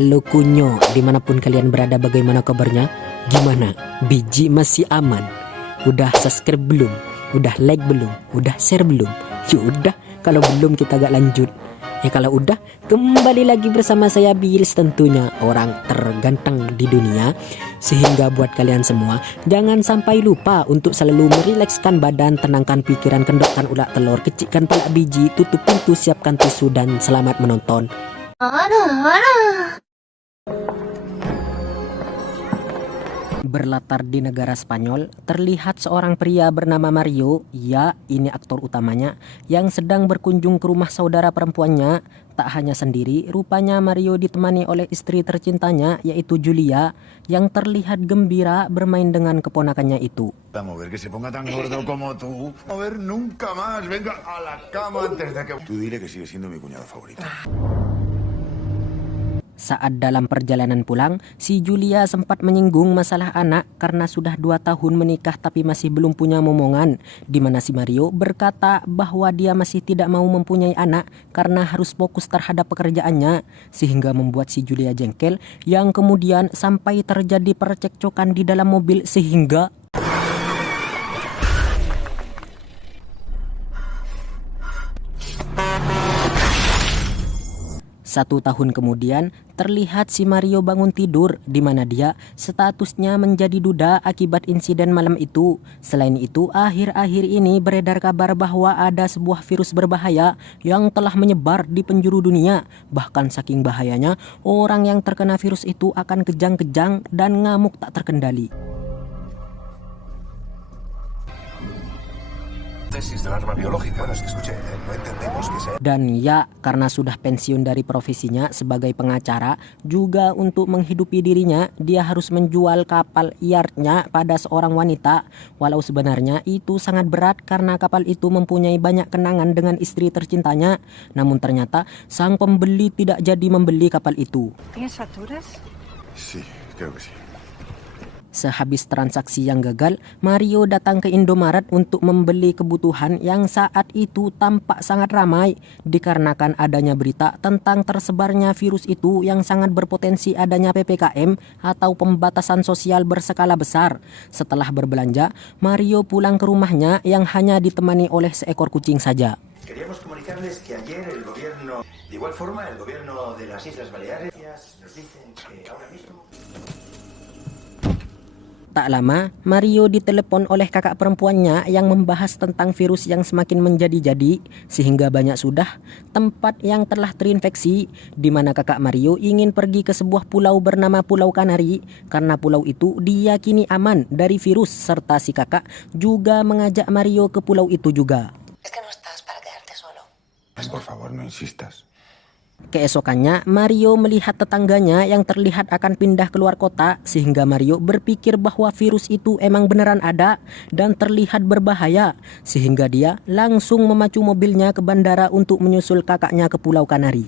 Halo kunyo, dimanapun kalian berada, bagaimana kabarnya? Gimana? Biji masih aman? Udah subscribe belum? Udah like belum? Udah share belum? Yaudah, kalau belum kita gak lanjut. Ya kalau udah, kembali lagi bersama saya Bills, tentunya orang terganteng di dunia. Sehingga buat kalian semua, jangan sampai lupa untuk selalu merilekskan badan, tenangkan pikiran, kendorkan ulat telur, kecikkan pelak biji, tutup pintu, siapkan tisu, dan selamat menonton. Berlatar di negara Spanyol, terlihat seorang pria bernama Mario, ya ini aktor utamanya, yang sedang berkunjung ke rumah saudara perempuannya. Tak hanya sendiri, rupanya Mario ditemani oleh istri tercintanya, yaitu Julia, yang terlihat gembira bermain dengan keponakannya itu. Vamos a ver que se ponga tan gordo como tú. A ver, nunca más. Venga a la cama antes de que... Tú dile que sigue siendo mi cuñado favorito. Saat dalam perjalanan pulang, si Julia sempat menyinggung masalah anak karena sudah 2 tahun menikah tapi masih belum punya momongan, di mana si Mario berkata bahwa dia masih tidak mau mempunyai anak karena harus fokus terhadap pekerjaannya, sehingga membuat si Julia jengkel yang kemudian sampai terjadi percekcokan di dalam mobil sehingga 1 tahun kemudian, terlihat si Mario bangun tidur, di mana dia statusnya menjadi duda akibat insiden malam itu. Selain itu, akhir-akhir ini beredar kabar bahwa ada sebuah virus berbahaya yang telah menyebar di penjuru dunia. Bahkan saking bahayanya, orang yang terkena virus itu akan kejang-kejang dan ngamuk tak terkendali. Dan ya, karena sudah pensiun dari profesinya sebagai pengacara, juga untuk menghidupi dirinya, dia harus menjual kapal yachtnya pada seorang wanita. Walau sebenarnya itu sangat berat karena kapal itu mempunyai banyak kenangan dengan istri tercintanya. Namun ternyata sang pembeli tidak jadi membeli kapal itu. Sí, creo que sí. Sehabis transaksi yang gagal, Mario datang ke Indomaret untuk membeli kebutuhan yang saat itu tampak sangat ramai dikarenakan adanya berita tentang tersebarnya virus itu yang sangat berpotensi adanya PPKM atau pembatasan sosial berskala besar. Setelah berbelanja, Mario pulang ke rumahnya yang hanya ditemani oleh seekor kucing saja. Queríamos comunicarles que ayer el gobierno, de igual forma el gobierno de las Islas Baleares nos dicen que ahora mismo... Tak lama, Mario ditelepon oleh kakak perempuannya yang membahas tentang virus yang semakin menjadi-jadi, sehingga banyak sudah tempat yang telah terinfeksi, di mana kakak Mario ingin pergi ke sebuah pulau bernama Pulau Kanari, karena pulau itu diyakini aman dari virus, serta si kakak juga mengajak Mario ke pulau itu juga. Es que no estás para quedarte solo. Por favor, no insistas. Keesokannya, Mario melihat tetangganya yang terlihat akan pindah keluar kota, sehingga Mario berpikir bahwa virus itu emang beneran ada dan terlihat berbahaya, sehingga dia langsung memacu mobilnya ke bandara untuk menyusul kakaknya ke Pulau Kanari.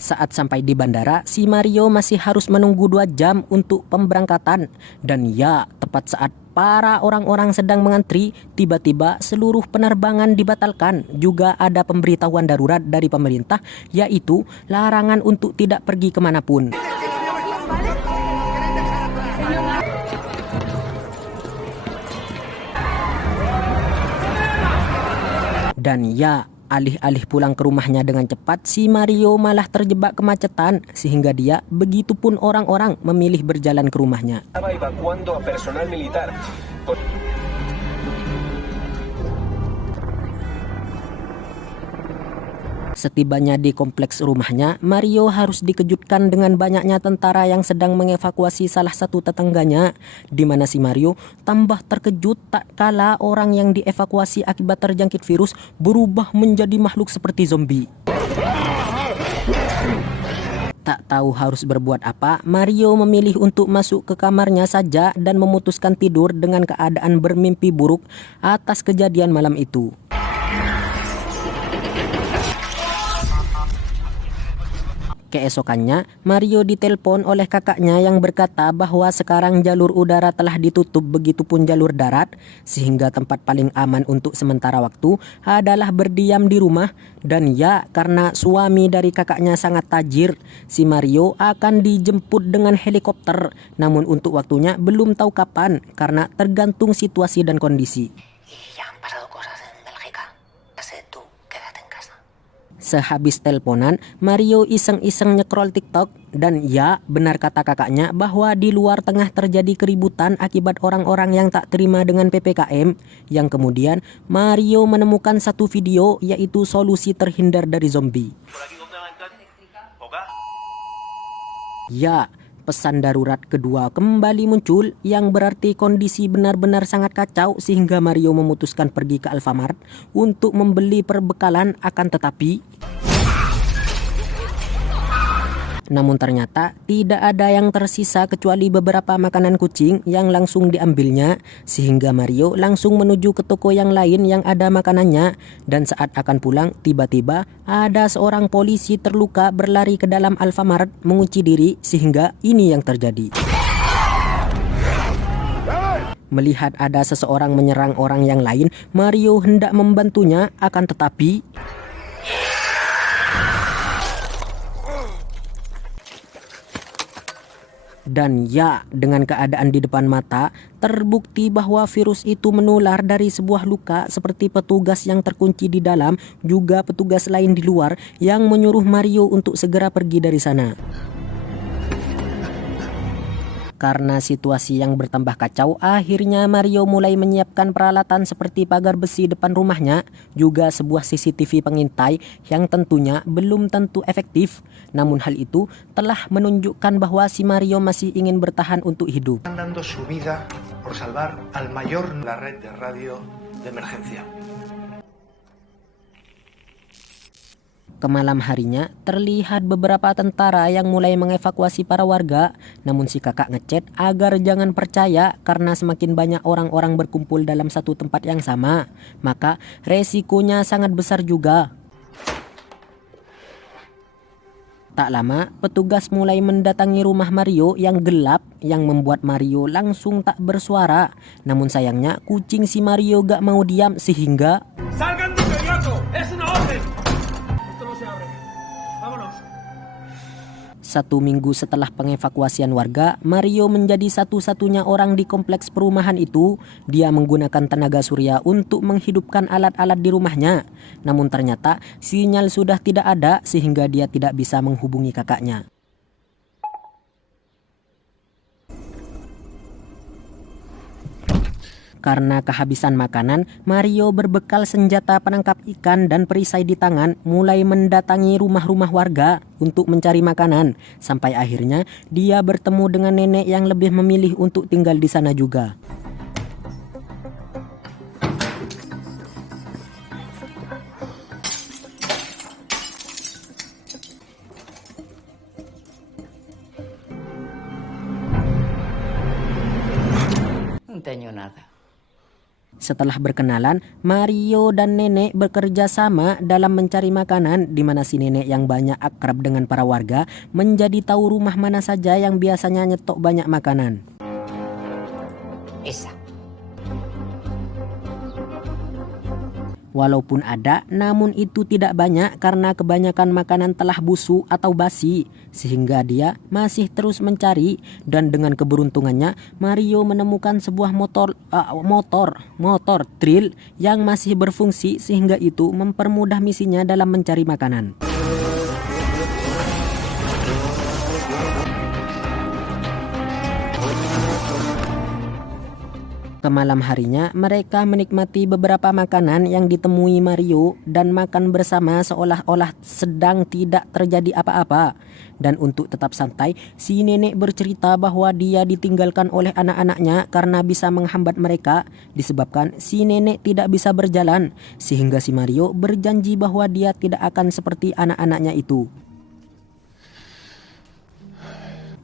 Saat sampai di bandara, si Mario masih harus menunggu 2 jam untuk pemberangkatan. Dan ya, tepat saat para orang-orang sedang mengantri, tiba-tiba seluruh penerbangan dibatalkan. Juga ada pemberitahuan darurat dari pemerintah, yaitu larangan untuk tidak pergi kemanapun. Dan ya, alih-alih pulang ke rumahnya dengan cepat, si Mario malah terjebak kemacetan, sehingga dia, begitupun orang-orang memilih berjalan ke rumahnya. Setibanya di kompleks rumahnya, Mario harus dikejutkan dengan banyaknya tentara yang sedang mengevakuasi salah satu tetangganya, di mana si Mario tambah terkejut tak kala orang yang dievakuasi akibat terjangkit virus berubah menjadi makhluk seperti zombie. Tak tahu harus berbuat apa, Mario memilih untuk masuk ke kamarnya saja dan memutuskan tidur dengan keadaan bermimpi buruk atas kejadian malam itu. Keesokannya, Mario ditelepon oleh kakaknya yang berkata bahwa sekarang jalur udara telah ditutup begitupun jalur darat, sehingga tempat paling aman untuk sementara waktu adalah berdiam di rumah. Dan ya, karena suami dari kakaknya sangat tajir, si Mario akan dijemput dengan helikopter. Namun untuk waktunya belum tahu kapan, karena tergantung situasi dan kondisi. Y ya han pasado cosas en Bélgica. Así tú, quédate en casa. Sehabis teleponan, Mario iseng-iseng nyekrol TikTok dan ya, benar kata kakaknya bahwa di luar tengah terjadi keributan akibat orang-orang yang tak terima dengan PPKM, yang kemudian Mario menemukan satu video yaitu solusi terhindar dari zombie. Ya, pesan darurat kedua kembali muncul yang berarti kondisi benar-benar sangat kacau sehingga Mario memutuskan pergi ke Alfamart untuk membeli perbekalan, akan tetapi namun ternyata tidak ada yang tersisa kecuali beberapa makanan kucing yang langsung diambilnya, sehingga Mario langsung menuju ke toko yang lain yang ada makanannya. Dan saat akan pulang, tiba-tiba ada seorang polisi terluka berlari ke dalam Alfamart mengunci diri, sehingga ini yang terjadi. Melihat ada seseorang menyerang orang yang lain, Mario hendak membantunya, akan tetapi dan ya, dengan keadaan di depan mata, terbukti bahwa virus itu menular dari sebuah luka seperti petugas yang terkunci di dalam, juga petugas lain di luar yang menyuruh Mario untuk segera pergi dari sana. Karena situasi yang bertambah kacau, akhirnya Mario mulai menyiapkan peralatan seperti pagar besi depan rumahnya, juga sebuah CCTV pengintai yang tentunya belum tentu efektif. Namun hal itu telah menunjukkan bahwa si Mario masih ingin bertahan untuk hidup. Dando su vida por salvar al mayor la red de radio de emergencia. Kemalam harinya, terlihat beberapa tentara yang mulai mengevakuasi para warga. Namun si kakak ngechat agar jangan percaya karena semakin banyak orang-orang berkumpul dalam satu tempat yang sama, maka resikonya sangat besar juga. Tak lama, petugas mulai mendatangi rumah Mario yang gelap, yang membuat Mario langsung tak bersuara. Namun sayangnya, kucing si Mario gak mau diam sehingga ¡Salgan de inmediato! ¡Es una orden! Esto no se abre. ¡Vámonos! 1 minggu setelah pengevakuasian warga, Mario menjadi satu-satunya orang di kompleks perumahan itu. Dia menggunakan tenaga surya untuk menghidupkan alat-alat di rumahnya. Namun ternyata sinyal sudah tidak ada sehingga dia tidak bisa menghubungi kakaknya. Karena kehabisan makanan, Mario berbekal senjata penangkap ikan dan perisai di tangan mulai mendatangi rumah-rumah warga untuk mencari makanan. Sampai akhirnya dia bertemu dengan nenek yang lebih memilih untuk tinggal di sana juga. No tengo nada. Setelah berkenalan, Mario dan nenek bekerja sama dalam mencari makanan, di mana si nenek yang banyak akrab dengan para warga menjadi tahu rumah mana saja yang biasanya nyetok banyak makanan. Esa. Walaupun ada, namun itu tidak banyak karena kebanyakan makanan telah busuk atau basi, sehingga dia masih terus mencari. Dan dengan keberuntungannya, Mario menemukan sebuah motor drill yang masih berfungsi, sehingga itu mempermudah misinya dalam mencari makanan. Kemalam harinya, mereka menikmati beberapa makanan yang ditemui Mario dan makan bersama seolah-olah sedang tidak terjadi apa-apa. Dan untuk tetap santai, si nenek bercerita bahwa dia ditinggalkan oleh anak-anaknya karena bisa menghambat mereka, disebabkan si nenek tidak bisa berjalan, sehingga si Mario berjanji bahwa dia tidak akan seperti anak-anaknya itu.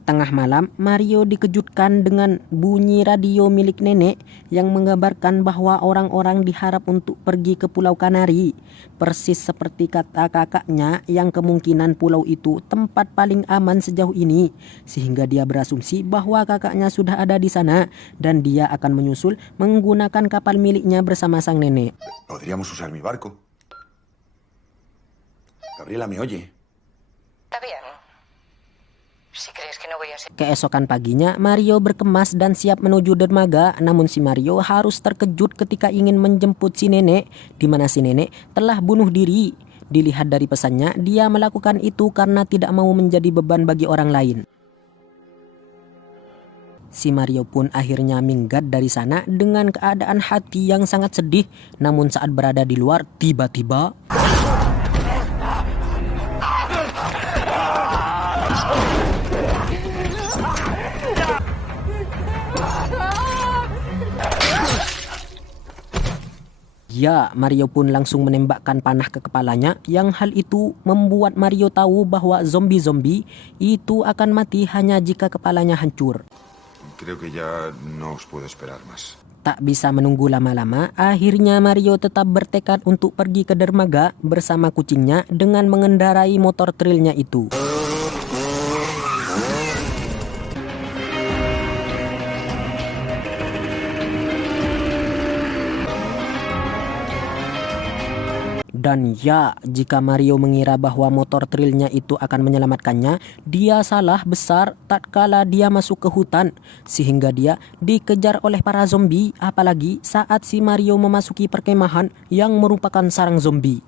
Tengah malam, Mario dikejutkan dengan bunyi radio milik nenek yang mengabarkan bahwa orang-orang diharap untuk pergi ke Pulau Kanari. Persis seperti kata kakaknya yang kemungkinan pulau itu tempat paling aman sejauh ini. Sehingga dia berasumsi bahwa kakaknya sudah ada di sana dan dia akan menyusul menggunakan kapal miliknya bersama sang nenek. Podríamos usar mi barco. Gabriela, ¿me oye? Está bien. Si crees que no voy a ser... Keesokan paginya, Mario berkemas dan siap menuju dermaga. Namun si Mario harus terkejut ketika ingin menjemput si nenek, di mana si nenek telah bunuh diri. Dilihat dari pesannya, dia melakukan itu karena tidak mau menjadi beban bagi orang lain. Si Mario pun akhirnya minggat dari sana dengan keadaan hati yang sangat sedih. Namun saat berada di luar, tiba-tiba ya, Mario pun langsung menembakkan panah ke kepalanya, yang hal itu membuat Mario tahu bahwa zombie-zombie itu akan mati hanya jika kepalanya hancur. Creo que ya no os puedo esperar más. Tak bisa menunggu lama-lama, akhirnya Mario tetap bertekad untuk pergi ke dermaga bersama kucingnya dengan mengendarai motor trailnya itu. Dan ya, jika Mario mengira bahwa motor trailnya itu akan menyelamatkannya, dia salah besar tatkala dia masuk ke hutan, sehingga dia dikejar oleh para zombie, apalagi saat si Mario memasuki perkemahan yang merupakan sarang zombie.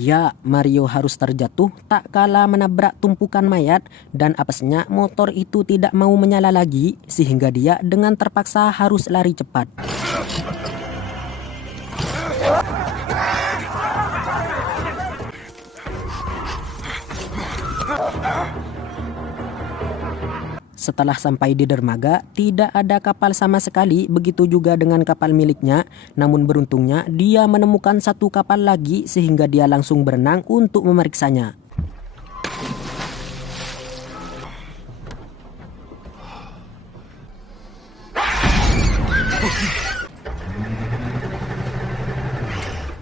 Ya, Mario harus terjatuh tak kala menabrak tumpukan mayat dan apesnya motor itu tidak mau menyala lagi sehingga dia dengan terpaksa harus lari cepat. Setelah sampai di dermaga, tidak ada kapal sama sekali, begitu juga dengan kapal miliknya. Namun beruntungnya, dia menemukan satu kapal lagi sehingga dia langsung berenang untuk memeriksanya.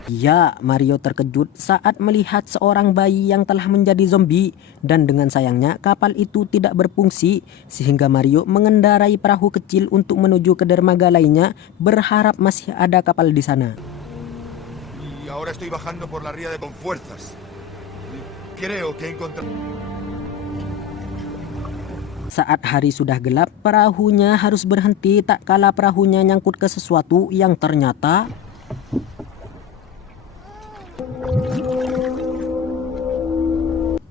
Ya, Mario terkejut saat melihat seorang bayi yang telah menjadi zombie dan dengan sayangnya kapal itu tidak berfungsi sehingga Mario mengendarai perahu kecil untuk menuju ke dermaga lainnya berharap masih ada kapal di sana. Y ahora estoy bajando por la ría con fuerzas. Creo que he encontrado... Saat hari sudah gelap, perahunya harus berhenti tak kala perahunya nyangkut ke sesuatu yang ternyata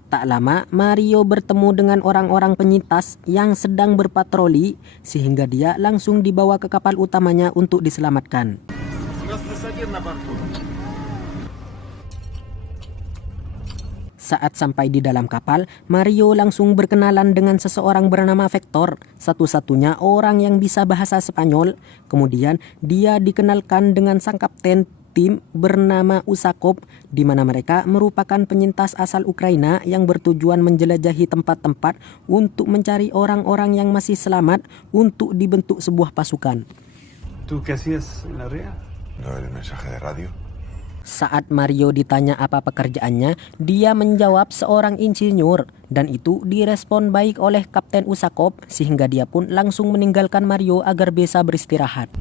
tak lama, Mario bertemu dengan orang-orang penyintas yang sedang berpatroli sehingga dia langsung dibawa ke kapal utamanya untuk diselamatkan. Saat sampai di dalam kapal, Mario langsung berkenalan dengan seseorang bernama Vector, satu-satunya orang yang bisa bahasa Spanyol. Kemudian dia dikenalkan dengan sang kapten tim bernama Usakov, di mana mereka merupakan penyintas asal Ukraina yang bertujuan menjelajahi tempat-tempat untuk mencari orang-orang yang masih selamat untuk dibentuk sebuah pasukan. ¿Tú qué hacías en la ría? ¿No el mensaje de radio? Saat Mario ditanya apa pekerjaannya, dia menjawab seorang insinyur dan itu direspon baik oleh Kapten Usakov sehingga dia pun langsung meninggalkan Mario agar bisa beristirahat.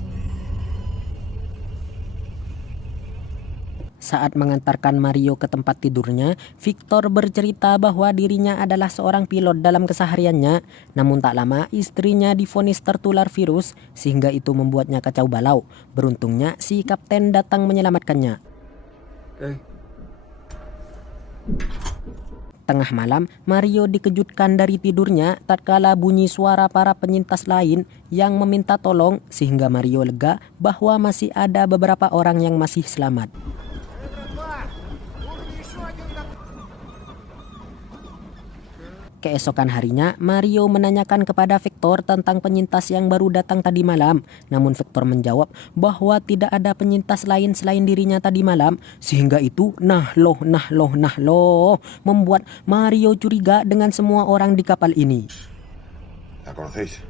Saat mengantarkan Mario ke tempat tidurnya, Victor bercerita bahwa dirinya adalah seorang pilot dalam kesehariannya. Namun tak lama, istrinya divonis tertular virus, sehingga itu membuatnya kacau balau. Beruntungnya, si kapten datang menyelamatkannya. Tengah malam, Mario dikejutkan dari tidurnya tatkala bunyi suara para penyintas lain yang meminta tolong, sehingga Mario lega bahwa masih ada beberapa orang yang masih selamat. Keesokan harinya, Mario menanyakan kepada Vector tentang penyintas yang baru datang tadi malam. Namun Vector menjawab bahwa tidak ada penyintas lain selain dirinya tadi malam. Sehingga itu, nah loh, membuat Mario curiga dengan semua orang di kapal ini. ¿La conocéis?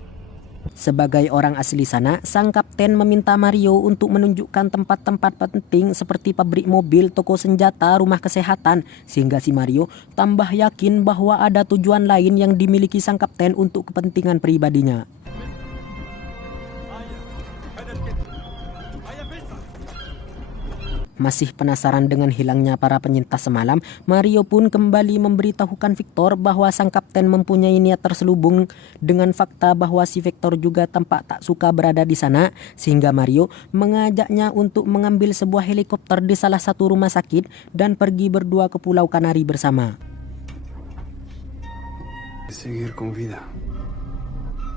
Sebagai orang asli sana, sang kapten meminta Mario untuk menunjukkan tempat-tempat penting seperti pabrik mobil, toko senjata, rumah kesehatan, sehingga si Mario tambah yakin bahwa ada tujuan lain yang dimiliki sang kapten untuk kepentingan pribadinya. Masih penasaran dengan hilangnya para penyintas semalam, Mario pun kembali memberitahukan Victor bahwa sang kapten mempunyai niat terselubung dengan fakta bahwa si Victor juga tampak tak suka berada di sana, sehingga Mario mengajaknya untuk mengambil sebuah helikopter di salah satu rumah sakit dan pergi berdua ke Pulau Kanari bersama. Seguir con vida.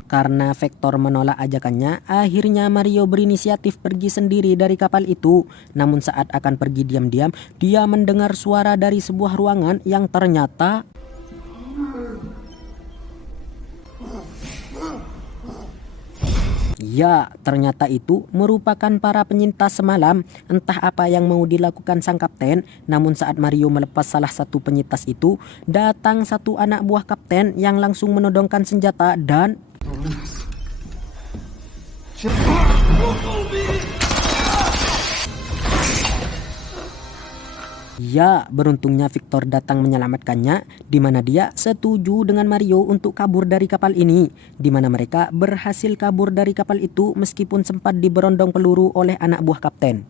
Karena Vector menolak ajakannya, akhirnya Mario berinisiatif pergi sendiri dari kapal itu. Namun saat akan pergi diam-diam, dia mendengar suara dari sebuah ruangan yang ternyata ternyata itu merupakan para penyintas semalam. Entah apa yang mau dilakukan sang kapten, namun saat Mario melepas salah satu penyintas itu, datang satu anak buah kapten yang langsung menodongkan senjata dan beruntungnya Victor datang menyelamatkannya, di mana dia setuju dengan Mario untuk kabur dari kapal ini, di mana mereka berhasil kabur dari kapal itu meskipun sempat diberondong peluru oleh anak buah kapten.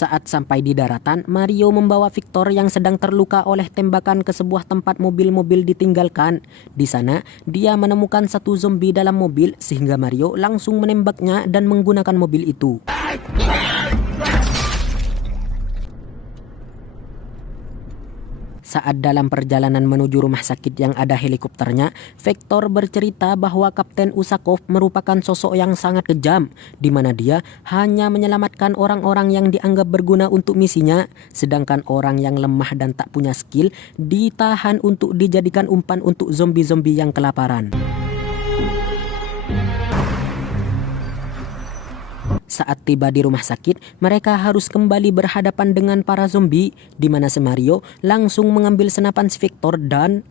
Saat sampai di daratan, Mario membawa Victor yang sedang terluka oleh tembakan ke sebuah tempat mobil-mobil ditinggalkan. Di sana, dia menemukan satu zombie dalam mobil sehingga Mario langsung menembaknya dan menggunakan mobil itu. Saat dalam perjalanan menuju rumah sakit yang ada helikopternya, Vector bercerita bahwa Kapten Usakov merupakan sosok yang sangat kejam, di mana dia hanya menyelamatkan orang-orang yang dianggap berguna untuk misinya, sedangkan orang yang lemah dan tak punya skill ditahan untuk dijadikan umpan untuk zombie-zombie yang kelaparan. Saat tiba di rumah sakit, mereka harus kembali berhadapan dengan para zombie, di mana si Mario langsung mengambil senapan si Victor dan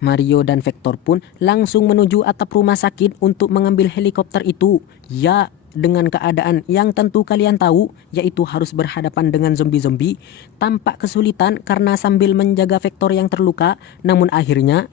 Mario dan Victor pun langsung menuju atap rumah sakit untuk mengambil helikopter itu. Ya, dengan keadaan yang tentu kalian tahu, yaitu harus berhadapan dengan zombie-zombie. Tampak kesulitan karena sambil menjaga Victor yang terluka, namun akhirnya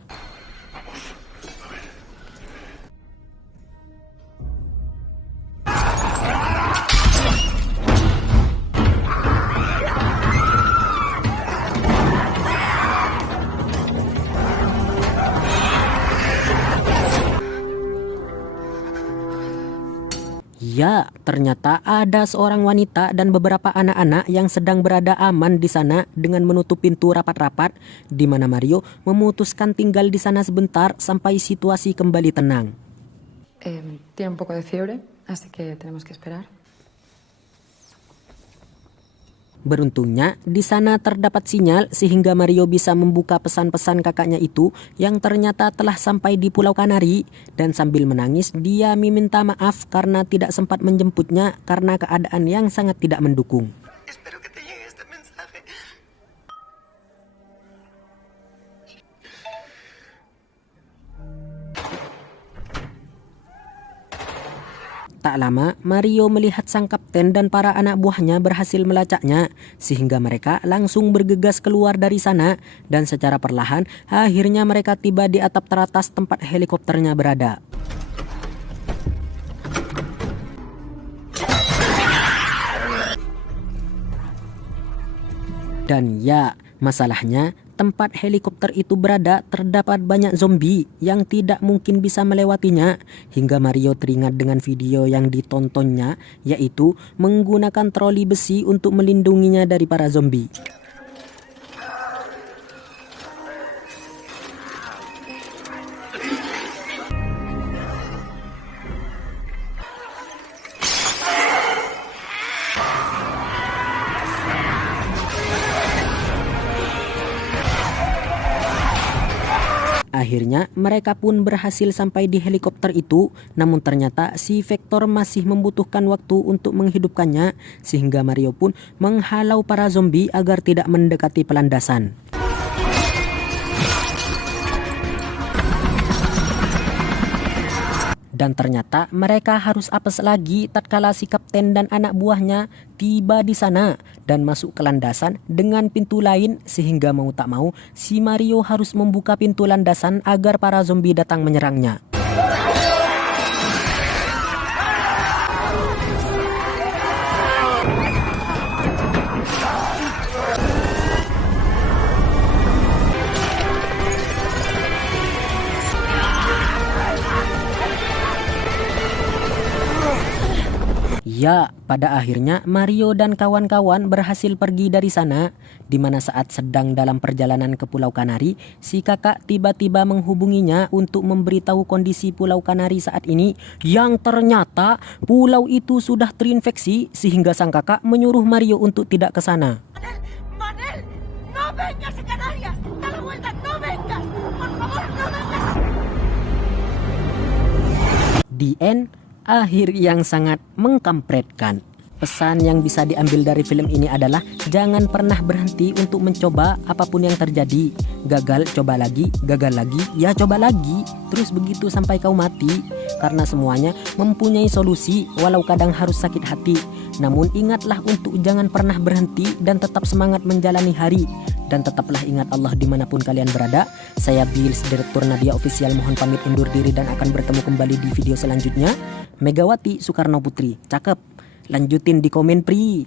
ternyata ada seorang wanita dan beberapa anak-anak yang sedang berada aman di sana dengan menutup pintu rapat-rapat, di mana Mario memutuskan tinggal di sana sebentar sampai situasi kembali tenang. Tiene un poco de fiebre, así que tenemos que esperar. Beruntungnya, di sana terdapat sinyal sehingga Mario bisa membuka pesan-pesan kakaknya itu yang ternyata telah sampai di Pulau Kanari, dan sambil menangis dia meminta maaf karena tidak sempat menjemputnya karena keadaan yang sangat tidak mendukung. Espero que te llegue este mensaje. Tak lama, Mario melihat sang kapten dan para anak buahnya berhasil melacaknya, sehingga mereka langsung bergegas keluar dari sana, dan secara perlahan akhirnya mereka tiba di atap teratas tempat helikopternya berada. Dan ya, masalahnya tempat helikopter itu berada terdapat banyak zombie yang tidak mungkin bisa melewatinya, hingga Mario teringat dengan video yang ditontonnya, yaitu menggunakan troli besi untuk melindunginya dari para zombie. Akhirnya mereka pun berhasil sampai di helikopter itu, namun ternyata si Vector masih membutuhkan waktu untuk menghidupkannya, sehingga Mario pun menghalau para zombie agar tidak mendekati pelandasan. Dan ternyata mereka harus apes lagi tatkala si kapten dan anak buahnya tiba di sana dan masuk ke landasan dengan pintu lain, sehingga mau tak mau si Mario harus membuka pintu landasan agar para zombie datang menyerangnya. Ya, pada akhirnya Mario dan kawan-kawan berhasil pergi dari sana, di mana saat sedang dalam perjalanan ke Pulau Kanari, si kakak tiba-tiba menghubunginya untuk memberitahu kondisi Pulau Kanari saat ini, yang ternyata pulau itu sudah terinfeksi, sehingga sang kakak menyuruh Mario untuk tidak ke sana. Manel, no vengas a Canarias, da la vuelta, no vengas, por favor, no vengas. The end. Akhir yang sangat mengkampretkan. Pesan yang bisa diambil dari film ini adalah jangan pernah berhenti untuk mencoba apapun yang terjadi. Gagal, coba lagi, gagal lagi, ya coba lagi. Terus begitu sampai kau mati. Karena semuanya mempunyai solusi, walau kadang harus sakit hati. Namun ingatlah untuk jangan pernah berhenti dan tetap semangat menjalani hari. Dan tetaplah ingat Allah dimanapun kalian berada. Saya Bills, Direktur Nadia Official, mohon pamit undur diri dan akan bertemu kembali di video selanjutnya. Megawati Soekarno Putri, cakep. Lanjutin di komen, Pri.